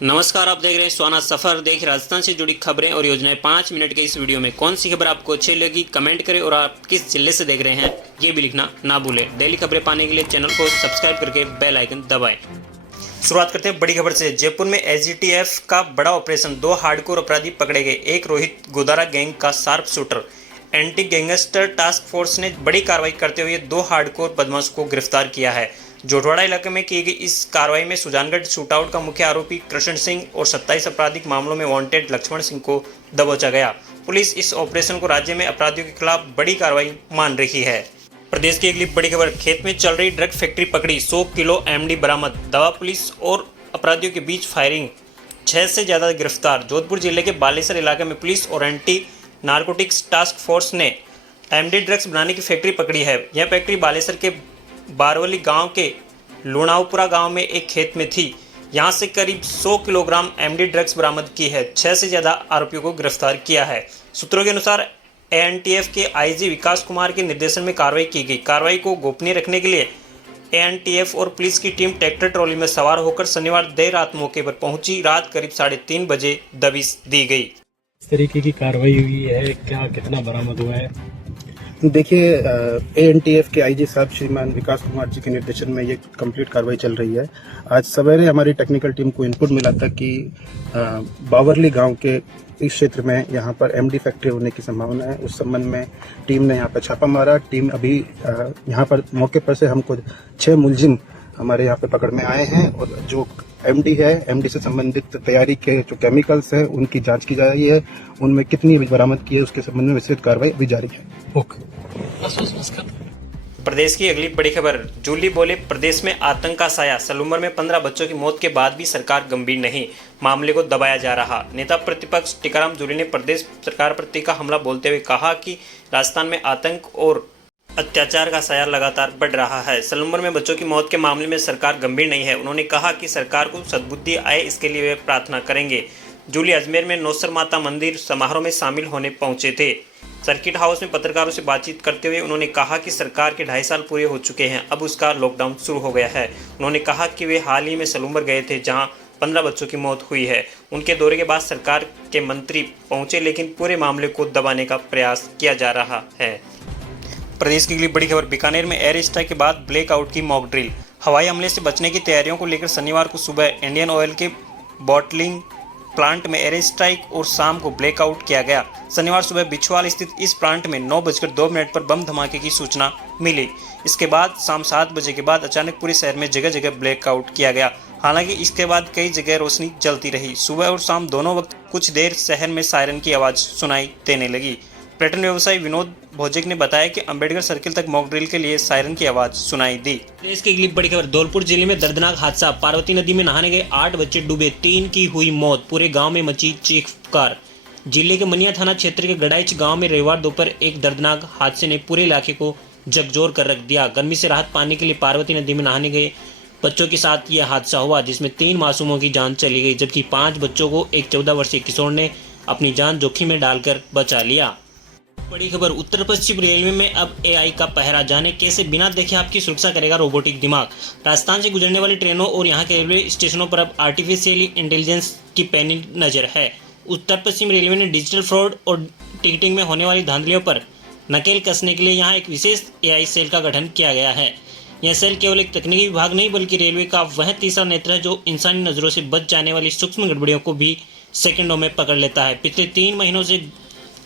नमस्कार, आप देख रहे हैं स्वाना सफर। देखिए राजस्थान से जुड़ी खबरें और योजनाएं 5 मिनट के इस वीडियो में। कौन सी खबर आपको अच्छी लगी कमेंट करें और आप किस जिले से देख रहे हैं ये भी लिखना ना भूलें। डेली खबरें पाने के लिए चैनल को सब्सक्राइब करके बेल आइकन दबाएं। शुरुआत करते हैं बड़ी खबर से। जयपुर में एसडीटीएफ का बड़ा ऑपरेशन, 2 हार्डकोर अपराधी पकड़े गए। एक रोहित गोदारा गैंग का sharp shooter. Anti gangster task force ने बड़ी कार्रवाई करते हुए 2 हार्डकोर बदमाश को गिरफ्तार किया है। जोटवाड़ा इलाके में की गई इस कार्रवाई में सुजानगढ़ शूटआउट का मुख्य आरोपी कृष्ण सिंह और 27 आपराधिक मामलों में वांटेड लक्ष्मण सिंह को दबोचा गया। पुलिस इस ऑपरेशन को राज्य में अपराधियों के खिलाफ बड़ी कार्रवाई मान रही है। प्रदेश की अगली बड़ी खबर, खेत में चल रही ड्रग फैक्ट्री पकड़ी, 100 किलो एमडी बरामद। दवा पुलिस और अपराधियों के बीच फायरिंग, 6 से ज्यादा गिरफ्तार। जोधपुर जिले के बालेसर इलाके में पुलिस और एंटी नारकोटिक्स टास्क फोर्स ने एमडी ड्रग्स बनाने की फैक्ट्री पकड़ी है। यह फैक्ट्री बालेसर के बारवली गांव के लुणावपुरा गांव में एक खेत में थी। यहां से करीब 100 किलोग्राम एमडी ड्रग्स बरामद की है। 6 से ज्यादा आरोपियों को गिरफ्तार किया है। सूत्रों के अनुसार एएनटीएफ के आईजी विकास कुमार के निर्देशन में कार्रवाई की गई। कार्रवाई को गोपनीय रखने के लिए एएनटीएफ और पुलिस की टीम ट्रैक्टर ट्रॉली में सवार होकर शनिवार देर रात मौके पर पहुंची। रात करीब 3:30 बजे दबिश दी गई। इस तरीके की कार्रवाई हुई है, क्या कितना बरामद हुआ है? देखिए, एएनटीएफ के आईजी साहब श्रीमान विकास कुमार जी के निर्देशन में ये कंप्लीट कार्रवाई चल रही है। आज सवेरे हमारी टेक्निकल टीम को इनपुट मिला था कि बावरली गांव के इस क्षेत्र में यहाँ पर एमडी फैक्ट्री होने की संभावना है। उस संबंध में टीम ने यहाँ पर छापा मारा। टीम अभी यहाँ पर मौके पर से हमको 6 मुलजिम हमारे यहाँ पे पकड़ में आए हैं और जो एमडी है, एमडी से संबंधित तैयारी के जो केमिकल्स हैं उनकी जांच की जा रही है। उनमें कितनी बरामद की है उसके संबंध में विस्तृत कार्रवाई अभी जारी है। प्रदेश की अगली बड़ी खबर, जूली बोले प्रदेश में आतंक का साया। सलूमर में 15 बच्चों की मौत के बाद भी सरकार गंभीर नहीं, मामले को दबाया जा रहा। नेता प्रतिपक्ष टीकाराम जूली ने प्रदेश सरकार पर तीखा हमला बोलते हुए कहा कि राजस्थान में आतंक और अत्याचार का साया लगातार बढ़ रहा है। सलूमर में बच्चों की मौत के मामले में सरकार गंभीर नहीं है। उन्होंने कहा कि सरकार को सद्बुद्धि आए, इसके लिए वे प्रार्थना करेंगे। जूली अजमेर में नौसर माता मंदिर समारोह में शामिल होने पहुंचे थे। सर्किट हाउस में पत्रकारों से बातचीत करते हुए उन्होंने कहा कि सरकार के 2.5 साल पूरे हो चुके हैं, अब उसका लॉकडाउन शुरू हो गया है। उन्होंने कहा कि वे हाल ही में सलूमर गए थे जहां 15 बच्चों की मौत हुई है। उनके दौरे के बाद सरकार के मंत्री पहुंचे, लेकिन पूरे मामले को दबाने का प्रयास किया जा रहा है। प्रदेश की अगली बड़ी खबर, बीकानेर में एयर स्ट्राइक के बाद ब्लैकआउट की मॉक ड्रिल। हवाई हमले से बचने की तैयारियों को लेकर शनिवार को सुबह इंडियन ऑयल के बॉटलिंग प्लांट में एयर स्ट्राइक और शाम को ब्लैकआउट किया गया। शनिवार सुबह बिछवाल स्थित इस प्लांट में 9:02 पर बम धमाके की सूचना मिली। इसके बाद शाम 7 बजे के बाद अचानक पूरे शहर में जगह जगह ब्लैकआउट किया गया। हालांकि इसके बाद कई जगह रोशनी जलती रही। सुबह और शाम दोनों वक्त कुछ देर शहर में सायरन की आवाज़ सुनाई देने लगी। पर्यटन व्यवसायी विनोद भोजिक ने बताया कि अंबेडकर सर्किल तक मॉक ड्रिल के लिए सायरन की आवाज सुनाई दी। देश की अगली बड़ी खबर, धौलपुर जिले में दर्दनाक हादसा। पार्वती नदी में नहाने गए 8 बच्चे डूबे, 3 की हुई मौत। पूरे गांव में मची चीख पुकार। जिले के मनिया थाना क्षेत्र के गड़ाइच गांव में रविवार दोपहर एक दर्दनाक हादसे ने पूरे इलाके को झकझोर कर रख दिया। गर्मी से राहत पाने के लिए पार्वती नदी में नहाने गए बच्चों के साथ यह हादसा हुआ, जिसमें 3 मासूमों की जान चली गई, जबकि 5 बच्चों को एक 14 वर्षीय किशोर ने अपनी जान जोखिम में डालकर बचा लिया। बड़ी खबर, उत्तर पश्चिम रेलवे में अब एआई का पहरा। जाने कैसे बिना देखे आपकी सुरक्षा करेगा रोबोटिक दिमाग। राजस्थान से गुजरने वाली ट्रेनों और यहाँ के रेलवे स्टेशनों पर अब आर्टिफिशियल इंटेलिजेंस की पैनी नजर है। उत्तर पश्चिम रेलवे ने डिजिटल फ्रॉड और टिकटिंग में होने वाली धांधलियों पर नकेल कसने के लिए यहाँ एक विशेष एआई सेल का गठन किया गया है। यह सेल केवल एक तकनीकी विभाग नहीं बल्कि रेलवे का वह तीसरा नेत्र है जो इंसानी नजरों से बच जाने वाली सूक्ष्म गड़बड़ियों को भी सेकंडों में पकड़ लेता है। पिछले 3 महीनों से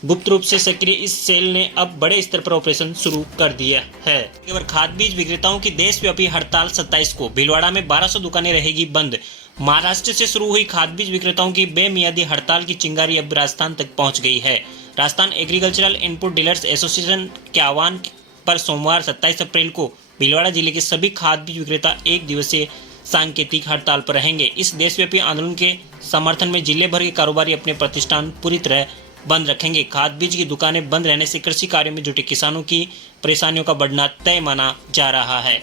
गुप्त रूप से सक्रिय इस सेल ने अब बड़े स्तर पर ऑपरेशन शुरू कर दिया है। खाद बीज विक्रेताओं की देशव्यापी हड़ताल 27 को। भीलवाड़ा में 1200 दुकानें रहेगी बंद। महाराष्ट्र से शुरू हुई खाद बीज विक्रेताओं की बेमियादी हड़ताल की चिंगारी अब राजस्थान तक पहुंच गई है। Rajasthan agricultural input dealers association के आह्वान पर सोमवार 27 अप्रैल को भीलवाड़ा जिले के सभी खाद बीज विक्रेता 1 दिवसीय सांकेतिक हड़ताल पर रहेंगे। इस देशव्यापी आंदोलन के समर्थन में जिले भर के कारोबारी अपने प्रतिष्ठान पूरी तरह बंद रखेंगे। खाद बीज की दुकानें बंद रहने से कृषि कार्यों में जुटे किसानों की परेशानियों का बढ़ना तय माना जा रहा है।